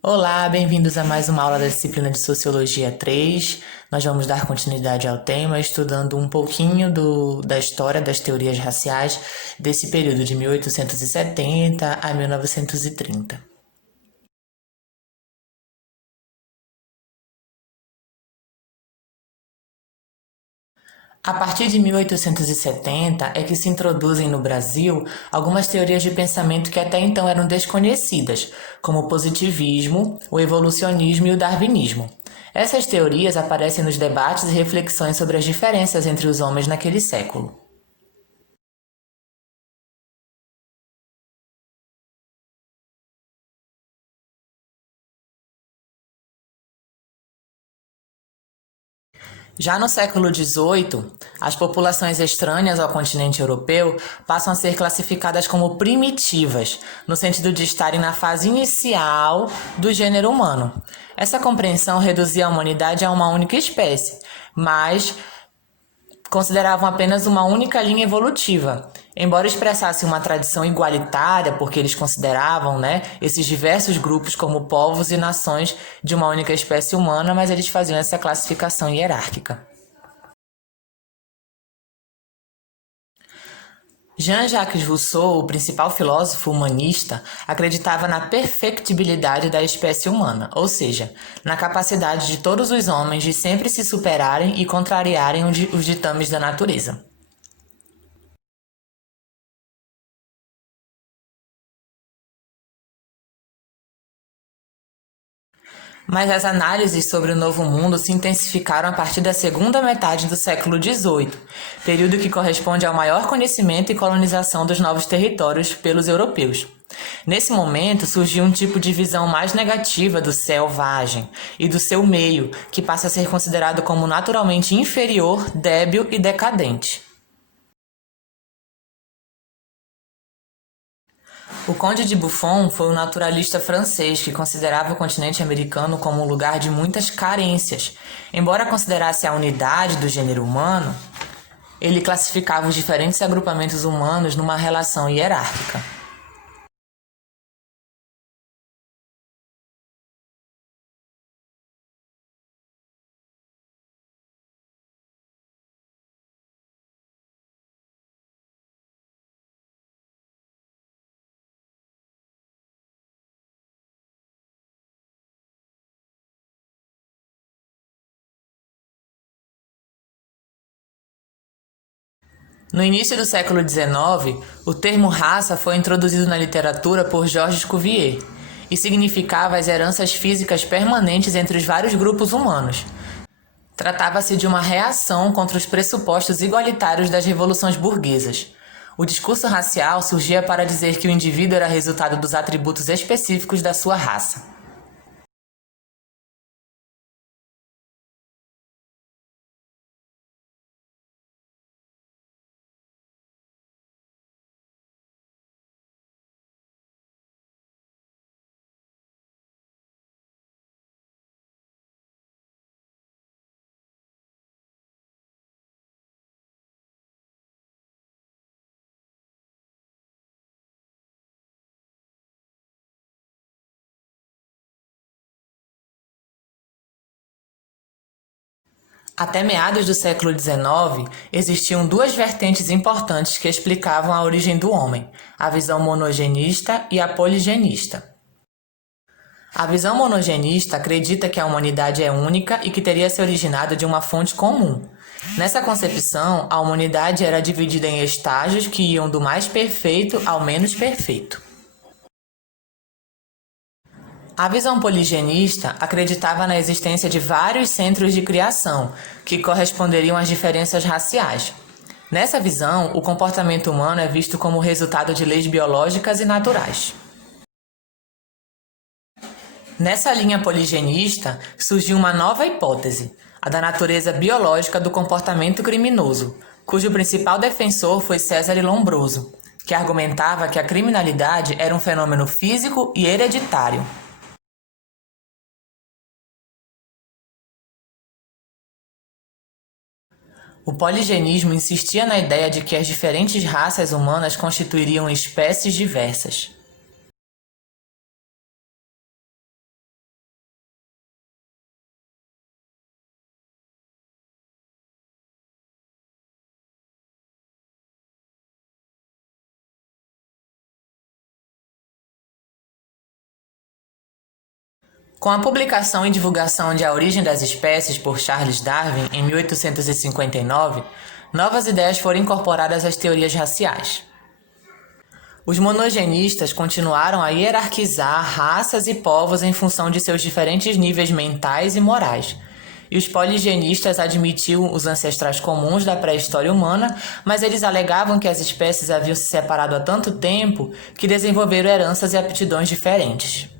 Olá, bem-vindos a mais uma aula da disciplina de Sociologia 3. Nós vamos dar continuidade ao tema, estudando um pouquinho da história das teorias raciais desse período de 1870 a 1930. A partir de 1870 é que se introduzem no Brasil algumas teorias de pensamento que até então eram desconhecidas, como o positivismo, o evolucionismo e o darwinismo. Essas teorias aparecem nos debates e reflexões sobre as diferenças entre os homens naquele século. Já no século XVIII, as populações estranhas ao continente europeu passam a ser classificadas como primitivas, no sentido de estarem na fase inicial do gênero humano. Essa compreensão reduzia a humanidade a uma única espécie, mas consideravam apenas uma única linha evolutiva. Embora expressasse uma tradição igualitária, porque eles consideravam, esses diversos grupos como povos e nações de uma única espécie humana, mas eles faziam essa classificação hierárquica. Jean-Jacques Rousseau, o principal filósofo humanista, acreditava na perfectibilidade da espécie humana, ou seja, na capacidade de todos os homens de sempre se superarem e contrariarem os ditames da natureza. Mas as análises sobre o Novo Mundo se intensificaram a partir da segunda metade do século XVIII, período que corresponde ao maior conhecimento e colonização dos novos territórios pelos europeus. Nesse momento, surgiu um tipo de visão mais negativa do selvagem e do seu meio, que passa a ser considerado como naturalmente inferior, débil e decadente. O Conde de Buffon foi um naturalista francês que considerava o continente americano como um lugar de muitas carências. Embora considerasse a unidade do gênero humano, ele classificava os diferentes agrupamentos humanos numa relação hierárquica. No início do século XIX, o termo raça foi introduzido na literatura por Georges Cuvier e significava as heranças físicas permanentes entre os vários grupos humanos. Tratava-se de uma reação contra os pressupostos igualitários das revoluções burguesas. O discurso racial surgia para dizer que o indivíduo era resultado dos atributos específicos da sua raça. Até meados do século XIX, existiam duas vertentes importantes que explicavam a origem do homem: a visão monogenista e a poligenista. A visão monogenista acredita que a humanidade é única e que teria se originado de uma fonte comum. Nessa concepção, a humanidade era dividida em estágios que iam do mais perfeito ao menos perfeito. A visão poligenista acreditava na existência de vários centros de criação, que corresponderiam às diferenças raciais. Nessa visão, o comportamento humano é visto como resultado de leis biológicas e naturais. Nessa linha poligenista, surgiu uma nova hipótese, a da natureza biológica do comportamento criminoso, cujo principal defensor foi César Lombroso, que argumentava que a criminalidade era um fenômeno físico e hereditário. O poligenismo insistia na ideia de que as diferentes raças humanas constituiriam espécies diversas. Com a publicação e divulgação de A Origem das Espécies por Charles Darwin em 1859, novas ideias foram incorporadas às teorias raciais. Os monogenistas continuaram a hierarquizar raças e povos em função de seus diferentes níveis mentais e morais. E os poligenistas admitiam os ancestrais comuns da pré-história humana, mas eles alegavam que as espécies haviam se separado há tanto tempo que desenvolveram heranças e aptidões diferentes.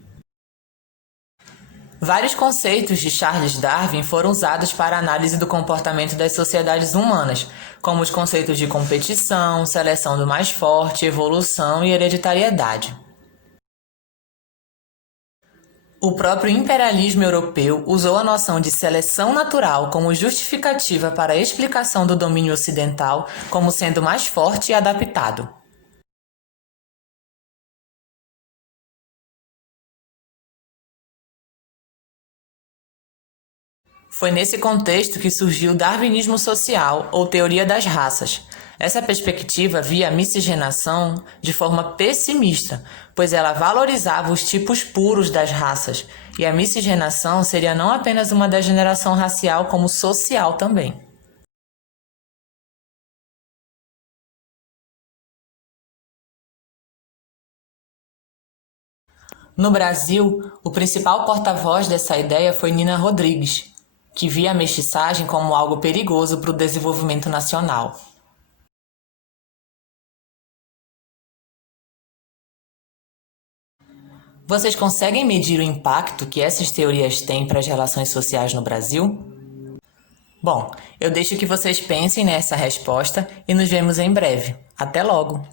Vários conceitos de Charles Darwin foram usados para a análise do comportamento das sociedades humanas, como os conceitos de competição, seleção do mais forte, evolução e hereditariedade. O próprio imperialismo europeu usou a noção de seleção natural como justificativa para a explicação do domínio ocidental como sendo mais forte e adaptado. Foi nesse contexto que surgiu o darwinismo social, ou teoria das raças. Essa perspectiva via a miscigenação de forma pessimista, pois ela valorizava os tipos puros das raças, e a miscigenação seria não apenas uma degeneração racial, como social também. No Brasil, o principal porta-voz dessa ideia foi Nina Rodrigues, que via a mestiçagem como algo perigoso para o desenvolvimento nacional. Vocês conseguem medir o impacto que essas teorias têm para as relações sociais no Brasil? Bom, eu deixo que vocês pensem nessa resposta e nos vemos em breve. Até logo!